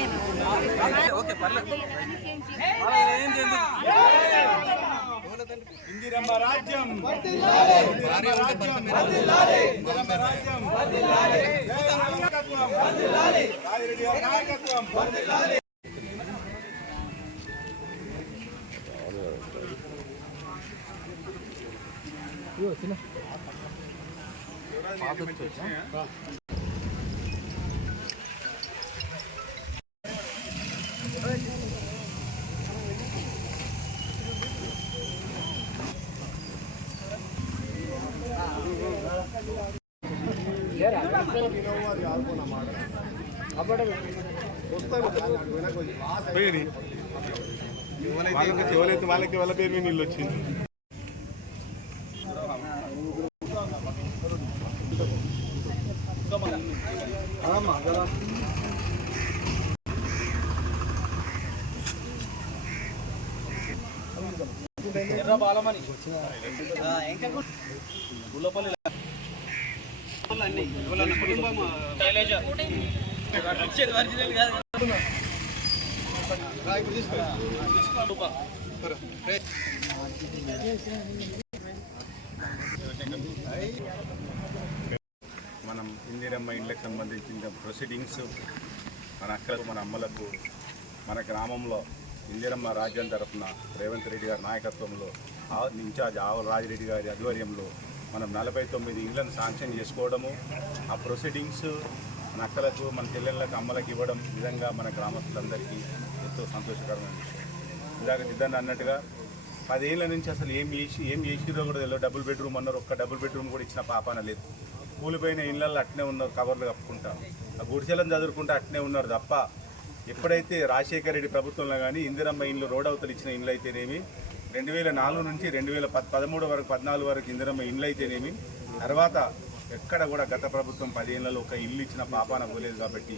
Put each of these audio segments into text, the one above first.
చేయండి ఇందిరమ్మ రాజ్యం నాయకత్వం గారి నాయకత్వం ఎవరైతే వాళ్ళకి వాళ్ళ పేరు మీద నీళ్ళు వచ్చింది. ఎర్ర బాలమని కాదు. మనం ఇందిరమ్మ ఇండ్లకు సంబంధించిన ప్రొసీడింగ్స్ మన అక్కలకు మన అమ్మలకు మన గ్రామంలో ఇందిరమ్మ రాజ్యం తరఫున రేవంత్ రెడ్డి గారి నాయకత్వంలో ఆ ఇన్ఛార్జ్ ఆవుల రాజిరెడ్డి గారి ఆధ్వర్యంలో మనం నలభై తొమ్మిది ఇండ్లను శాంక్షన్ చేసుకోవడము ఆ ప్రొసీడింగ్స్ మన అక్కలకు మన చెల్లెళ్ళకు అమ్మలకు ఇవ్వడం విధంగా మన గ్రామస్తులందరికీ ఎంతో సంతోషకరమైన విషయం. ఇందాక సిద్ధాన్ని అన్నట్టుగా పదేళ్ళ నుంచి అసలు ఏం చేసి ఏం చేసిరో కూడా తెలియదు డబుల్ బెడ్రూమ్ అన్నారు ఒక్క డబుల్ బెడ్రూమ్ కూడా ఇచ్చిన పాపాన లేదు. కూలిపోయిన ఇళ్ళల్లో అట్నే ఉన్నారు కవర్లు కప్పుకుంటా. ఆ గుడిసెలను చదువుకుంటే అట్నే ఉన్నారు తప్ప ఎప్పుడైతే రాజశేఖర రెడ్డి ప్రభుత్వంలో కానీ ఇందిరమ్మ ఇండ్లు రోడ్ అవతలు ఇచ్చిన ఇండ్లు అయితేనేమి రెండు వేల నాలుగు నుంచి రెండు వేల పద్ పదమూడు వరకు పద్నాలుగు వరకు ఇందిరమ్మ ఇండ్లు అయితేనేమి తర్వాత ఎక్కడ కూడా గత ప్రభుత్వం పదిహేనులలో ఒక ఇల్లు ఇచ్చిన పాపాన పోలేదు కాబట్టి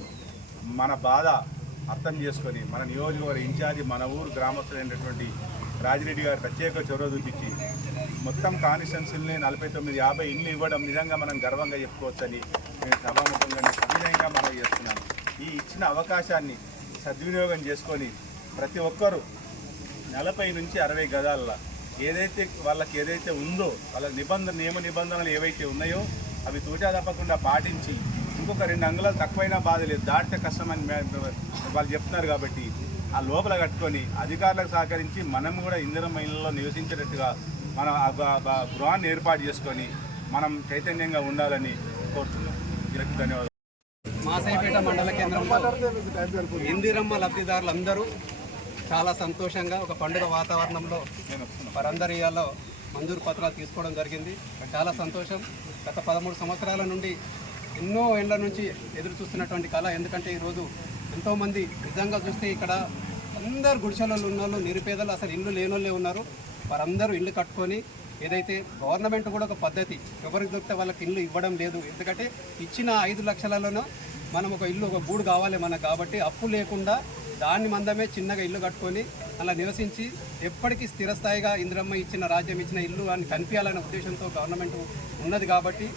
మన బాధ అర్థం చేసుకొని మన నియోజకవర్గ ఇన్ఛార్జి మన ఊరు గ్రామస్తులైనటువంటి రాజిరెడ్డి గారు ప్రత్యేక చొరవ చూపించి మొత్తం కాన్స్టిట్యున్సీలని నలభై తొమ్మిది యాభై ఇల్లు ఇవ్వడం నిజంగా మనం గర్వంగా చెప్పుకోవచ్చని నేను సభాముఖంగా సవినయంగా మనం చేస్తున్నాం ఈ ఇచ్చిన అవకాశాన్ని సద్వినియోగం చేసుకొని ప్రతి ఒక్కరూ నలభై నుంచి అరవై గదాల ఏదైతే వాళ్ళకి ఏదైతే ఉందో వాళ్ళ నిబంధన నియమ నిబంధనలు ఏవైతే ఉన్నాయో అవి తూచా తప్పకుండా పాటించి ఇంకొక రెండు అంగుళాలు తక్కువైనా బాధ లేదు దాటితే కష్టమని వాళ్ళు చెప్తున్నారు కాబట్టి ఆ లోపల కట్టుకొని అధికారులకు సహకరించి మనం కూడా ఇందిర మహిళల్లో నివసించేటట్టుగా మనం ఆ గృహాన్ని ఏర్పాటు చేసుకొని మనం చైతన్యంగా ఉండాలని కోరుతున్నాం. వీరికి ధన్యవాదాలు. మాసైపేట మండల కేంద్రంలో ఇందిరమ్మ లబ్ధిదారులందరూ చాలా సంతోషంగా ఒక పండుగ వాతావరణంలో వారందరి మంజూరు పత్రాలు తీసుకోవడం జరిగింది. చాలా సంతోషం. గత పదమూడు సంవత్సరాల నుండి ఎన్నో ఏళ్ళ నుంచి ఎదురు చూస్తున్నటువంటి కళ. ఎందుకంటే ఈరోజు ఎంతోమంది నిజంగా చూస్తే ఇక్కడ అందరు గుడిసెలలో ఉన్న వాళ్ళు నిరుపేదలు అసలు ఇల్లు లేనోళ్ళే ఉన్నారు. వారందరూ ఇల్లు కట్టుకొని ఏదైతే గవర్నమెంట్ కూడా ఒక పద్ధతి ఎవరికి దొరికితే వాళ్ళకి ఇల్లు ఇవ్వడం లేదు. ఎందుకంటే ఇచ్చిన ఐదు లక్షలలోనో మనం ఒక ఇల్లు ఒక గూడు కావాలి మనకు కాబట్టి అప్పు లేకుండా దాన్ని మందమే చిన్నగా ఇల్లు కట్టుకొని అలా నివసించి ఎప్పటికీ స్థిరస్థాయిగా ఇంద్రమ్మ ఇచ్చిన రాజ్యం ఇచ్చిన ఇల్లు అని కనిపించాలనే ఉద్దేశంతో గవర్నమెంట్ ఉన్నది కాబట్టి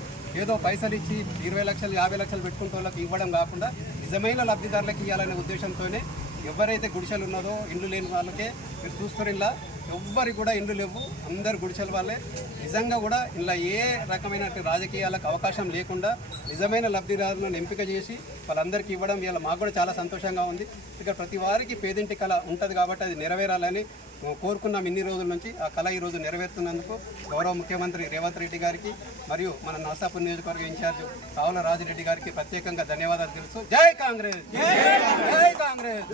ఏదో పైసలు ఇచ్చి ఇరవై లక్షలు యాభై లక్షలు పెట్టుకుంటే వాళ్ళకి ఇవ్వడం కాకుండా నిజమైన లబ్ధిదారులకు ఇవ్వాలనే ఉద్దేశంతోనే ఎవరైతే గుడిసెలు ఉన్నదో ఇండ్లు లేని వాళ్ళకే మీరు చూస్తున్న ఇలా ఎవ్వరికి కూడా ఇండ్లు లేవు. అందరు గుడిసెల వాళ్ళే. నిజంగా కూడా ఇలా ఏ రకమైన రాజకీయాలకు అవకాశం లేకుండా నిజమైన లబ్ధిదారులను ఎంపిక చేసి వాళ్ళందరికీ ఇవ్వడం ఇలా మాకు కూడా చాలా సంతోషంగా ఉంది. ఇక్కడ ప్రతి వారికి పేదింటి కళ ఉంటుంది కాబట్టి అది నెరవేరాలని కోరుకున్నాం ఇన్ని రోజుల నుంచి. ఆ కళ ఈ రోజు నెరవేరుతున్నందుకు గౌరవ ముఖ్యమంత్రి రేవంత్ రెడ్డి గారికి మరియు మన నర్సాపూర్ నియోజకవర్గ ఇన్ఛార్జ్ రావుల రాజిరెడ్డి గారికి ప్రత్యేకంగా ధన్యవాదాలు తెలుసు జై కాంగ్రెస్! జై కాంగ్రెస్!